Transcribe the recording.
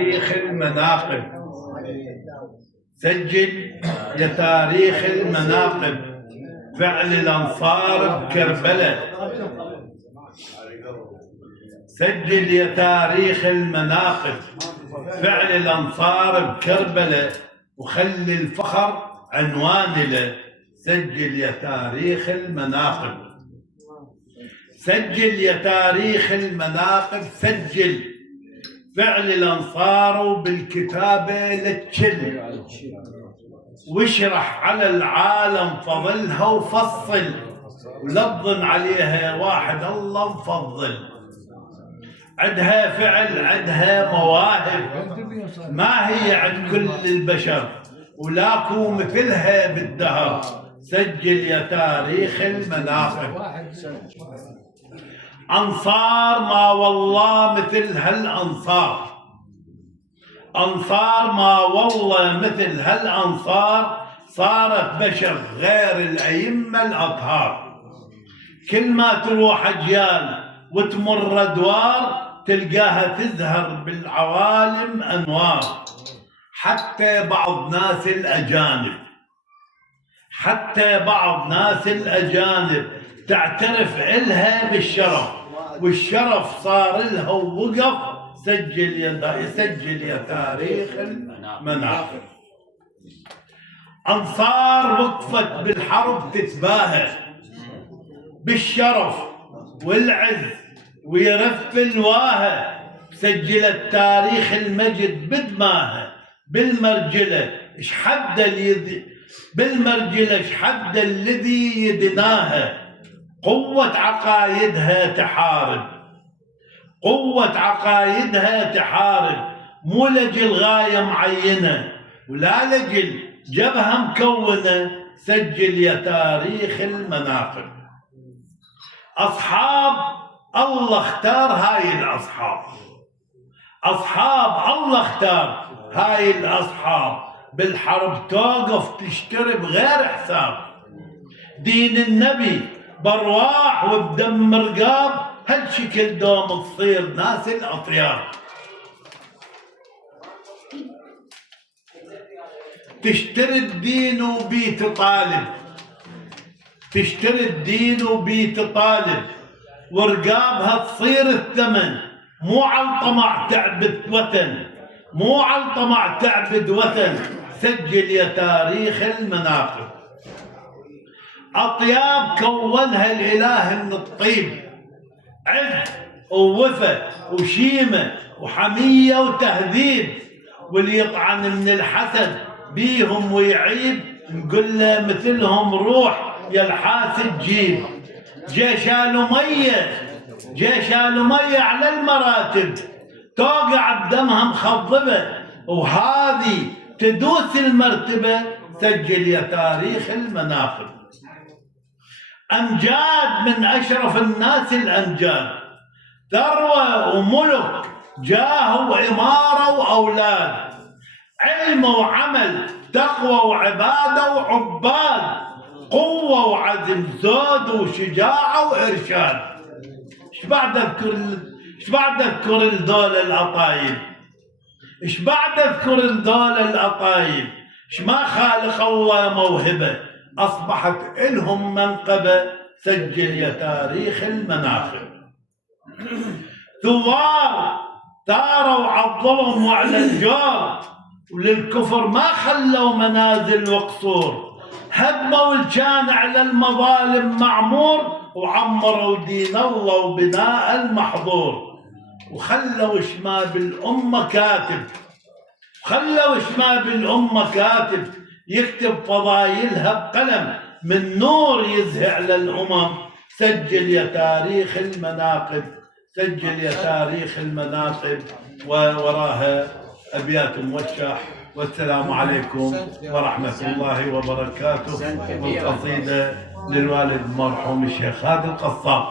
تاريخ المناقب. سجل يا تاريخ المناقب فعل الأنصار بكربلاء. سجل يا تاريخ المناقب فعل الأنصار بكربلاء وخلي الفخر عنوان له. سجل يا تاريخ المناقب. سجل يا تاريخ المناقب. سجل فعل الأنصار وبالكتابة لتشل واشرح على العالم فضلها وفصل ولظن عليها واحد الله مفضل. عدها فعل عدها مواهب ما هي عند كل البشر ولاكو مثلها بالدهر. سجل يا تاريخ المناقب. أنصار ما والله مثل هالأنصار. أنصار ما والله مثل هالأنصار صارت بشر غير الأئمة الأطهار. كل ما تروح أجيال وتمر أدوار تلقاها تزهر بالعوالم أنوار. حتى بعض ناس الأجانب الأجانب تعترف إلها بالشرف والشرف صار لها ووقف. سجل يا تاريخ المناقب. أنصار وقفت بالحرب تتباهى بالشرف والعز ويرف الواهى. سجلت تاريخ المجد بدماها بالمرجلة اشحد الذي يدناها. قوة عقايدها تحارب مو لجل غاية معينة ولا لجل جبهة مكونة. سجل يا تاريخ المناقب. أصحاب الله اختار هاي الأصحاب بالحرب توقف تشتري بغير حساب. دين النبي برواح وبدم رقاب هالشكل دوم تصير ناس الأطيار. تشتري الدين وبيت طالب ورقابها تصير الثمن. مو على الطمع تعبد وثن. سجل يا تاريخ المناقب. أطياب كونها الإله من الطيب عز ووفا وشيمة وحمية وتهذيب. واللي يطعن من الحسد بيهم ويعيب نقول له مثلهم روح يا الحاسد جيب. جيشالوا مية على المراتب توقع بدمها مخضبة وهذه تدوس المرتبة. سجل يا تاريخ المناقب. أمجاد من أشرف الناس الأمجاد ثروة وملك جاه وإمارة وأولاد. علم وعمل تقوى وعبادة وعباد. قوة وعزم زود وشجاعة وإرشاد. إيش بعد أذكر الدول الأطايب. إيش ما خالق الله موهبة أصبحت إلهم منقبة. سجل يا تاريخ المناقب. ثوار ثاروا عالظلم وعلى الجار وللكفر ما خلوا منازل وقصور. هدموا الجان على المظالم معمور وعمروا دين الله وبناء المحظور. وخلوا شماب الأمة كاتب يكتب فضايلها بقلم من نور يزهي على الأمم. سجل يا تاريخ المناقب. ووراها أبيات موشح. والسلام عليكم ورحمة الله وبركاته. والقصيدة للوالد المرحوم الشيخ هادي القصاب.